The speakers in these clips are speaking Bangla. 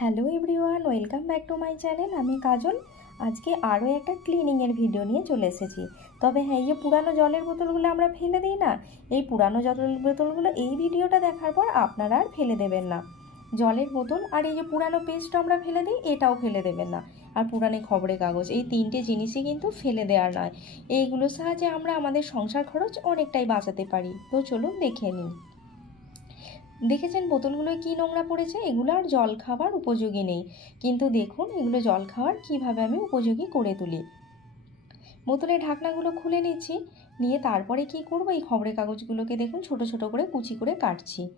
Hello everyone, welcome back to my channel, আমি কাজল। আজকে আরও একটা ক্লিনিংয়ের ভিডিও নিয়ে চলে এসেছি। তবে হ্যাঁ এই যে পুরানো জলের বোতলগুলো আমরা ফেলে দিই না, এই পুরানো জলের বোতলগুলো এই ভিডিওটা দেখার পর আপনারা আর ফেলে দেবেন না। জলের বোতল আর এই যে পুরানো পেস্ট আমরা ফেলে দিই, এটাও ফেলে দেবেন না। আর পুরানো খবরের কাগজ, এই তিনটে জিনিসই কিন্তু ফেলে দেওয়ার নয়। এইগুলোর সাহায্যে আমরা আমাদের সংসার খরচ অনেকটাই বাঁচাতে পারি। তো চলুন দেখে নিই। দেখেছেন বোতলগুলোয় কী নোংরা পড়েছে? এগুলো আর জল খাবার উপযোগী নেই। কিন্তু দেখুন, এগুলো জল খাওয়ার কীভাবে আমি উপযোগী করে তুলি। বোতলের ঢাকনাগুলো খুলে নিচ্ছি। নিয়ে তারপরে কি করব? এই খবরের কাগজগুলোকে দেখুন, ছোট ছোট করে কুচি করে কাটছি।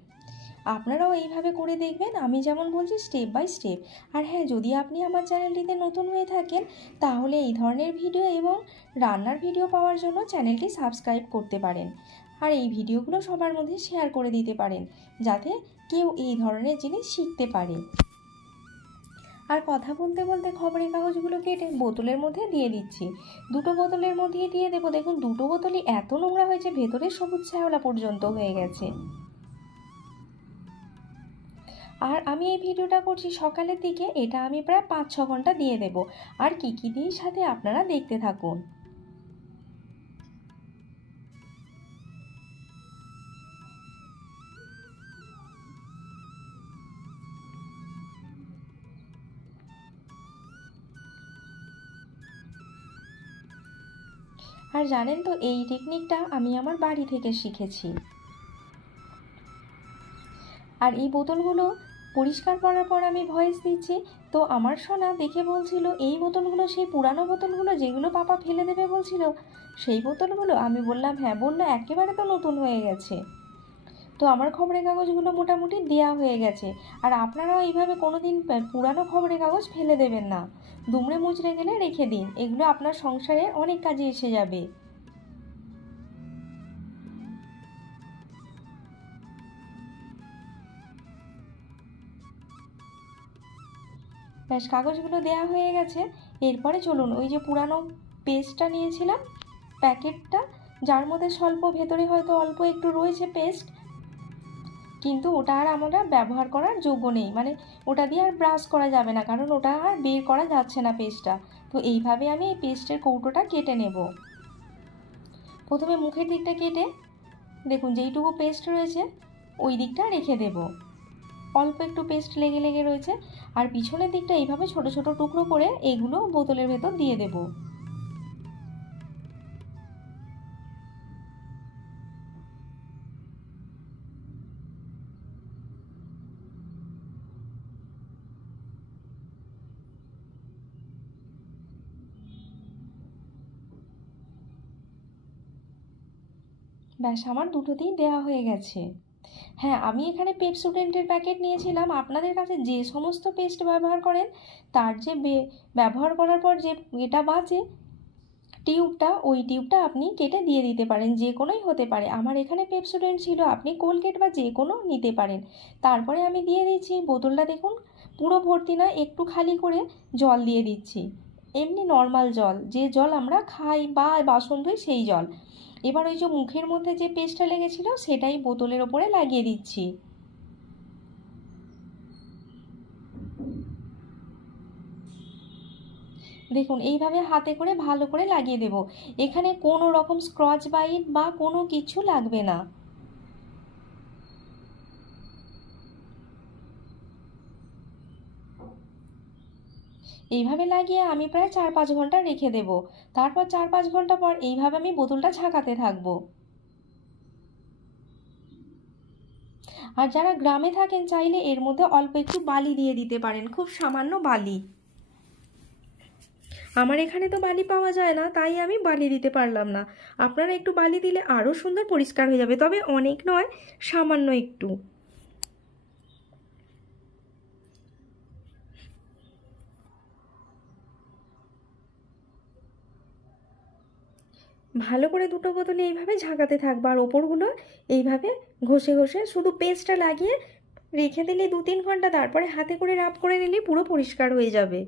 আপনারাও এইভাবে করে দেখবেন। আমি যেমন বলছি স্টেপ বাই স্টেপ আর হ্যাঁ যদি আপনি আমার চ্যানেলটিতে নতুন হয়ে থাকেন, তাহলে এই ধরনের ভিডিও এবং রান্নার ভিডিও পাওয়ার জন্য চ্যানেলটি সাবস্ক্রাইব করতে পারেন। আর এই ভিডিওগুলো সবার মধ্যে শেয়ার করে দিতে পারেন। যাতে কেউ এই ধরনের জিনিস শিখতে পারে। আর কথা বলতে বলতে খবরের কাগজগুলো কেটে বোতলের মধ্যে দিয়ে দিচ্ছি। দুটো বোতলের মধ্যে দিয়ে দেবো। দেখুন, দুটো বোতলই এত নোংরা হয়েছে, ভেতরে সবুজ শ্যাওলা পর্যন্ত হয়ে গেছে। আর আমি এই ভিডিওটা করছি সকালের দিকে। এটা আমি প্রায় পাঁচ ছ ঘণ্টা দিয়ে দেব। আর কী কী দিই সাথে আপনারা দেখতে থাকুন। আর জানেন তো, এই টেকনিকটা আমি আমার বাড়ি থেকে শিখেছি। আর এই বোতলগুলো পরিষ্কার করার পর আমি ভয়েস দিচ্ছি। তো আমার সোনা দেখে বলছিল, এই বোতলগুলো, সেই পুরানো বোতলগুলো যেগুলো পাপা ফেলে দেবে বলছিল, সেই বোতলগুলো? আমি বললাম হ্যাঁ বলল, একেবারে তো নতুন হয়ে গেছে। তো আমার খবরের কাগজগুলো মোটামুটি দেয়া হয়ে গেছে। আর আপনারাও এইভাবে কোনো দিন পুরানো খবরের কাগজ ফেলে দেবেন না। দুমড়ে মুচড়ে গেলে রেখে দিন। এগুলো আপনার সংসারে অনেক কাজে এসে যাবে। ব্যাস, কাগজগুলো দেয়া হয়ে গেছে। এরপরে চলুন, ওই যে পুরানো পেস্টটা নিয়েছিলাম, প্যাকেটটা, যার মধ্যে স্বল্প, ভেতরে হয়তো অল্প একটু রয়েছে পেস্ট কিন্তু ওটা আর আমরা ব্যবহার করার যোগ্য নেই। মানে ওটা দিয়ে আর ব্রাশ করা যাবে না, কারণ ওটা আর বের করা যাচ্ছে না পেস্টটা তো এইভাবে আমি এই পেস্টের কৌটোটা কেটে নেব। প্রথমে মুখের দিকটা কেটে, দেখুন যেইটুকু পেস্ট রয়েছে, ওই দিকটা রেখে দেব। অল্প একটু পেস্ট লেগে লেগে রয়েছে, আর পিছনের দিকটা এইভাবে ছোট ছোট টুকরো করে এইগুলো বোতলের ভেতর দিয়ে দেবো। ব্যাস, আমার দুটোতেই দেওয়া হয়ে গেছে। হ্যাঁ আমি এখানে পেপসুডেন্টের প্যাকেট নিয়েছিলাম। আপনাদের কাছে যে সমস্ত পেস্ট ব্যবহার করেন, তার যে ব্যবহার করার পর যে এটা বাজে টিউবটা ওই টিউবটা আপনি কেটে দিয়ে দিতে পারেন, যে কোনোই হতে পারে। আমার এখানে পেপসুডেন্ট ছিল, আপনি কোলগেট বা যে কোনো নিতে পারেন। তারপরে আমি দিয়ে দিচ্ছি, বোতলটা দেখুন, পুরো ভর্তি না, একটু খালি করে জল দিয়ে দিচ্ছি। এমনি নর্মাল জল। যে জল আমরা খাই বা বাসন ধুই সেই জল। এবার ওই যে মুখের মধ্যে যে পেস্টটা লেগেছিল, সেটাই বোতলের ওপরে লাগিয়ে দিচ্ছি। দেখুন, এইভাবে হাতে করে ভালো করে লাগিয়ে দেব। এখানে কোনো রকম স্ক্রচ বাইট বা কোনো কিছু লাগবে না। এইভাবে লাগিয়ে আমি প্রায় চার পাঁচ ঘণ্টা রেখে দেব। তারপর চার পাঁচ ঘণ্টা পর এইভাবে আমি বোতলটা ঝাঁকাতে থাকব। আর যারা গ্রামে থাকেন, চাইলে এর মধ্যে অল্প একটু বালি দিয়ে দিতে পারেন, খুব সামান্য বালি। আমার এখানে তো বালি পাওয়া যায় না, তাই আমি বালি দিতে পারলাম না। আপনারা একটু বালি দিলে আরও সুন্দর পরিষ্কার হয়ে যাবে, তবে অনেক নয়, সামান্য একটু। ভালো করে দুটো বোতলে এইভাবে ঝাঁকাতে থাকব আর ওপরগুলো এইভাবে ঘষে ঘষে শুধু পেস্টটা লাগিয়ে রেখে দিলে দু তিন ঘণ্টা তারপরে হাতে করে রাব করে নিলে পুরো পরিষ্কার হয়ে যাবে।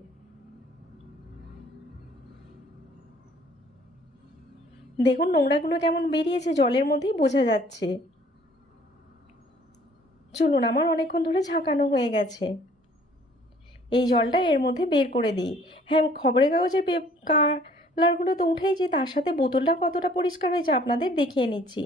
দেখুন নোংরাগুলো কেমন বেরিয়েছে, জলের মধ্যেই বোঝা যাচ্ছে। চলুন, আমার অনেকক্ষণ ধরে ঝাঁকানো হয়ে গেছে। এই জলটা এর মধ্যে বের করে দিই। হ্যাঁ খবরের কাগজের পে তো উঠেই যে তার সাথে বোতলটা কতটা পরিষ্কার হয়েছে আপনাদের দেখিয়ে নিচ্ছি।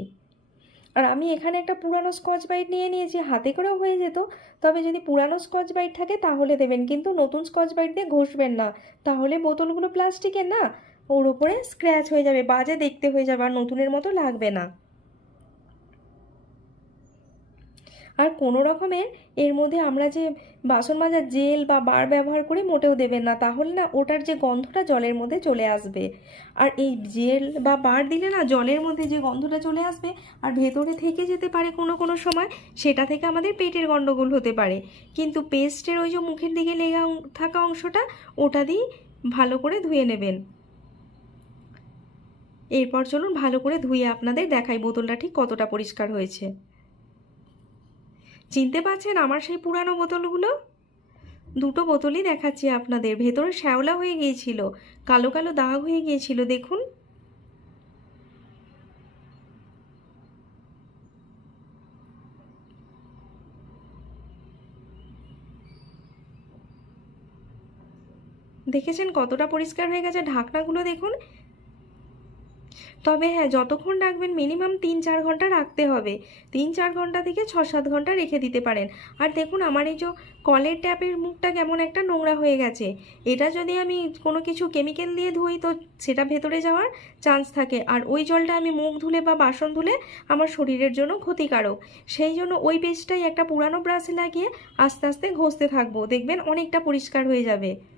আর আমি এখানে একটা পুরানো স্কচ বাইট নিয়ে নিয়েছি, হাতে করেও হয়ে যেত। তবে যদি পুরানো স্কচ বাইট থাকে তাহলে দেবেন, কিন্তু নতুন স্কচ বাইট দিয়ে ঘষবেন না। তাহলে বোতলগুলো প্লাস্টিকের না, ওর ওপরে স্ক্র্যাচ হয়ে যাবে, বাজে দেখতে হয়ে যাবে, আর নতুনের মতো লাগবে না। আর কোনো রকমের এর মধ্যে আমরা যে বাসন মাজার জেল বা বার ব্যবহার করি মোটেও দেবেন না, তাহলে না ওটার যে গন্ধটা জলের মধ্যে চলে আসবে। আর এই জেল বা বার দিলে না জলের মধ্যে যে গন্ধটা চলে আসবে আর ভেতরে থেকে যেতে পারে কোনো কোনো সময়, সেটা থেকে আমাদের পেটের গণ্ডগোল হতে পারে। কিন্তু পেস্টের ওই যে মুখের দিকে লেগে থাকা অংশটা, ওটা দিয়ে ভালো করে ধুয়ে নেবেন। এরপর চলুন ভালো করে ধুয়ে আপনাদের দেখাই, বোতলটা ঠিক কতটা পরিষ্কার হয়েছে। চিনতে পারছেন আমার সেই পুরানো বোতলগুলো? দুটো বোতলই দেখাচ্ছি আপনাদের। ভেতরে শ্যাওলা হয়ে গিয়েছিল, কালো কালো দাগ হয়ে গিয়েছিল, দেখুন। দেখেছেন কতটা পরিষ্কার হয়ে গেছে ঢাকনাগুলো, দেখুন। তবে হ্যাঁ যতক্ষণ রাখবেন মিনিমাম তিন চার ঘণ্টা রাখতে হবে। তিন চার ঘণ্টা থেকে ছ সাত ঘণ্টা রেখে দিতে পারেন। আর দেখুন, আমার এই যে কলের ট্যাপের মুখটা কেমন একটা নোংরা হয়ে গেছে। এটা যদি আমি কোনো কিছু কেমিক্যাল দিয়ে ধুই, তো সেটা ভেতরে যাওয়ার চান্স থাকে। আর ওই জলটা আমি মুখ ধুলে বা বাসন ধুলে আমার শরীরের জন্য ক্ষতিকারক। সেই জন্য ওই পেস্টটাই একটা পুরানো ব্রাশে লাগিয়ে আস্তে আস্তে ঘষতে থাকব। দেখবেন অনেকটা পরিষ্কার হয়ে যাবে।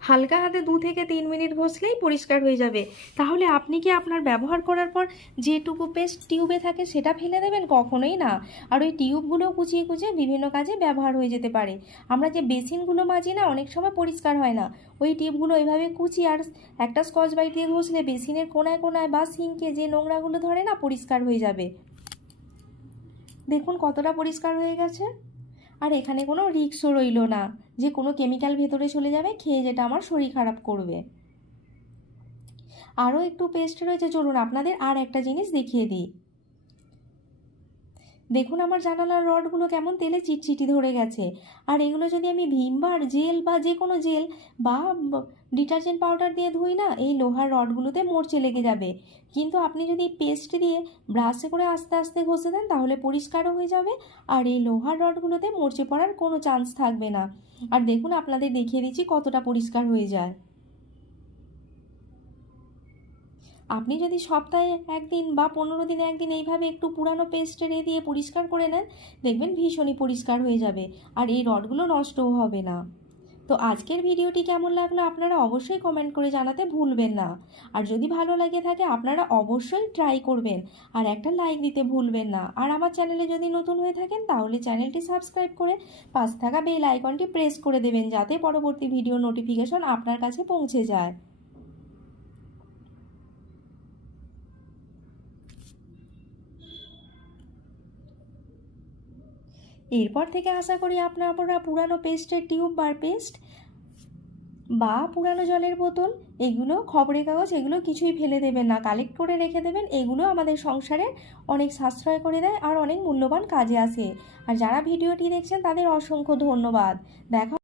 হালকা হাতে দু থেকে তিন মিনিট ঘষলেই পরিষ্কার হয়ে যাবে। তাহলে আপনি কি আপনার ব্যবহার করার পর যেটুকু পেস্ট টিউবে থাকে সেটা ফেলে দেবেন? কখনোই না। আর ওই টিউবগুলো কুচিয়ে কুচিয়ে বিভিন্ন কাজে ব্যবহার হয়ে যেতে পারে। আমরা যে বেসিনগুলো মাজি না, অনেক সময় পরিষ্কার হয় না। ওই টিউবগুলো ওইভাবে কুচিয়ে আর একটা স্কচ বাইট দিয়ে ঘষলে বেসিনের কোনায় কোনায় বা সিঙ্কে যে নোংরাগুলো ধরে না, পরিষ্কার হয়ে যাবে। দেখুন কতটা পরিষ্কার হয়ে গেছে। আর এখানে কোনো রিক্সও রইল না। যে কোনো কেমিক্যাল ভেতরে চলে যাবে, খেয়ে যেটা আমার শরীর খারাপ করবে। আরও একটু পেস্ট রয়েছে, চলুন আপনাদের আর একটা জিনিস দেখিয়ে দিই। দেখুন আমার জানালার রডগুলো কেমন তেলে চিটচিটি ধরে গেছে। আর এগুলো যদি আমি ভিমবার জেল বা যে কোনো জেল বা ডিটারজেন্ট পাউডার দিয়ে ধুই না, এই লোহার রডগুলোতে মরচে লেগে যাবে। কিন্তু আপনি যদি পেস্ট দিয়ে ব্রাশে করে আস্তে আস্তে ঘষে দেন, তাহলে পরিষ্কারও হয়ে যাবে আর এই লোহার রডগুলোতে মরচে পড়ার কোনো চান্স থাকবে না। আর দেখুন, আপনাদের দেখিয়ে দিচ্ছি কতটা পরিষ্কার হয়ে যায়। আপনি যদি সপ্তাহে একদিন বা পনেরো দিনে একদিন এইভাবে একটু পুরানো পেস্টে রে দিয়ে পরিষ্কার করে নেন, দেখবেন ভীষণই পরিষ্কার হয়ে যাবে আর এই রডগুলো নষ্টও হবে না। তো আজকের ভিডিওটি কেমন লাগল আপনারা অবশ্যই কমেন্ট করে জানাতে ভুলবেন না। আর যদি ভালো লাগে থাকে আপনারা অবশ্যই ট্রাই করবেন আর একটা লাইক দিতে ভুলবেন না। আর আমার চ্যানেলে যদি নতুন হয়ে থাকেন তাহলে চ্যানেলটি সাবস্ক্রাইব করে পাশ থাকা বেল আইকনটি প্রেস করে দেবেন যাতে পরবর্তী ভিডিও নোটিফিকেশন আপনার কাছে পৌঁছে যায়। এরপর থেকে আশা করি আপনারা পুরানো পেস্টের টিউব বার পেস্ট বা পুরানো জলের বোতল, এগুলো, খবরের কাগজ, এগুলো কিছুই ফেলে দেবেন না। কালেক্ট করে রেখে দেবেন, এগুলো আমাদের সংসারে অনেক সাশ্রয় করে দেয় আর অনেক মূল্যবান কাজে আসে। আর যারা ভিডিওটি দেখছেন তাদের অসংখ্য ধন্যবাদ। দেখা